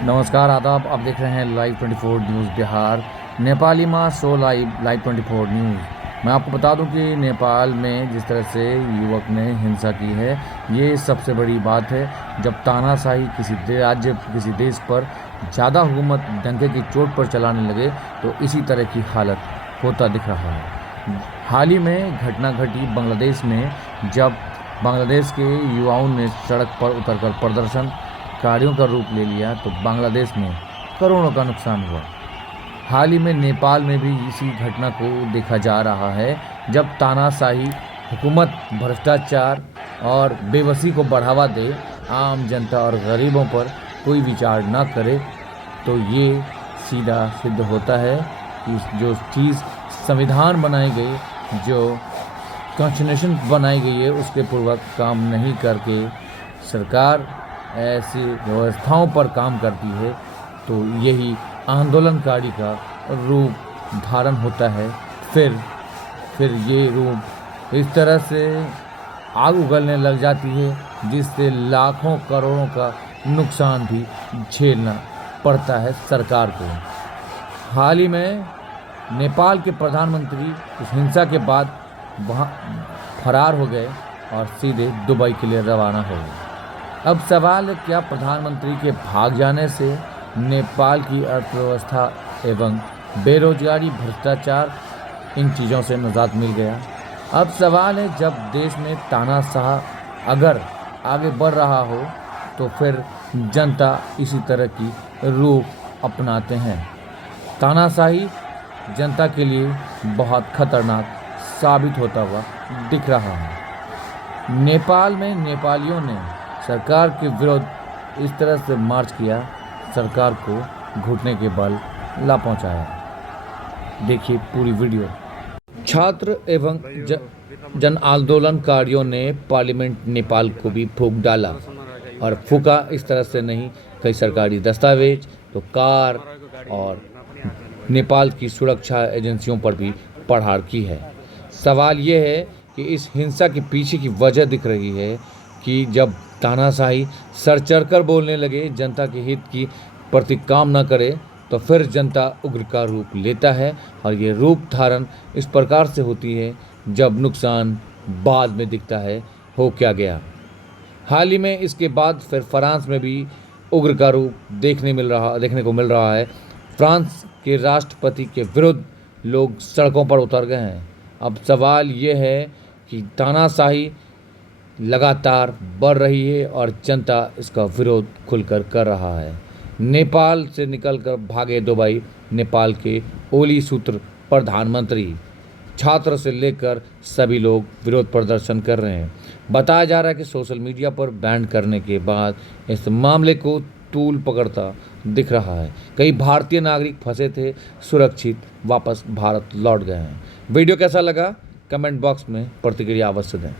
नमस्कार आदाब, आप देख रहे हैं लाइव 24 न्यूज़ बिहार। नेपाली माँ शो लाइव 24 न्यूज़। मैं आपको बता दूं कि नेपाल में जिस तरह से युवक ने हिंसा की है, ये सबसे बड़ी बात है। जब तानाशाही किसी राज्य किसी देश पर ज़्यादा हुकूमत डंके की चोट पर चलाने लगे तो इसी तरह की हालत होता दिख रहा है। हाल ही में घटना घटी बांग्लादेश में, जब बांग्लादेश के युवाओं ने सड़क पर उतरकर प्रदर्शनकारियों का रूप ले लिया तो बांग्लादेश में करोड़ों का नुकसान हुआ। हाल ही में नेपाल में भी इसी घटना को देखा जा रहा है। जब तानाशाही हुकूमत भ्रष्टाचार और बेबसी को बढ़ावा दे, आम जनता और गरीबों पर कोई विचार न करे, तो ये सीधा सिद्ध होता है कि जो चीज़ संविधान बनाई गई, जो कॉन्स्टिट्यूशन बनाई गई है, उसके पूर्वक काम नहीं करके सरकार ऐसी व्यवस्थाओं पर काम करती है, तो यही आंदोलनकारी का रूप धारण होता है। फिर ये रूप इस तरह से आग उगलने लग जाती है, जिससे लाखों करोड़ों का नुकसान भी झेलना पड़ता है सरकार को। हाल ही में नेपाल के प्रधानमंत्री इस हिंसा के बाद वहाँ फरार हो गए और सीधे दुबई के लिए रवाना हो गए। अब सवाल है, क्या प्रधानमंत्री के भाग जाने से नेपाल की अर्थव्यवस्था एवं बेरोजगारी, भ्रष्टाचार, इन चीज़ों से निजात मिल गया? अब सवाल है, जब देश में तानाशाह अगर आगे बढ़ रहा हो तो फिर जनता इसी तरह की रूप अपनाते हैं। तानाशाही जनता के लिए बहुत खतरनाक साबित होता हुआ दिख रहा है। नेपाल में नेपालियों ने सरकार के विरुद्ध इस तरह से मार्च किया, सरकार को घुटने के बल ला पहुंचाया। देखिए पूरी वीडियो। छात्र एवं जन आंदोलनकारियों ने पार्लियामेंट नेपाल को भी फूंक डाला, और फूंका इस तरह से नहीं, कई सरकारी दस्तावेज तो कार और नेपाल की सुरक्षा एजेंसियों पर भी प्रहार की है। सवाल ये है कि इस हिंसा के पीछे की वजह दिख रही है कि जब तानाशाही सर चढ़कर बोलने लगे, जनता के हित की प्रति काम न करे, तो फिर जनता उग्र का रूप लेता है। और ये रूप धारण इस प्रकार से होती है जब नुकसान बाद में दिखता है हो क्या गया। हाल ही में इसके बाद फिर फ्रांस में भी उग्र का रूप देखने को मिल रहा है। फ्रांस के राष्ट्रपति के विरुद्ध लोग सड़कों पर उतर गए हैं। अब सवाल ये है कि तानाशाही लगातार बढ़ रही है और जनता इसका विरोध खुलकर कर रहा है। नेपाल से निकलकर भागे दुबई नेपाल के ओली सूत्र प्रधानमंत्री। छात्र से लेकर सभी लोग विरोध प्रदर्शन कर रहे हैं। बताया जा रहा है कि सोशल मीडिया पर बैन करने के बाद इस मामले को तूल पकड़ता दिख रहा है। कई भारतीय नागरिक फंसे थे, सुरक्षित वापस भारत लौट गए हैं। वीडियो कैसा लगा कमेंट बॉक्स में प्रतिक्रिया अवश्य दें।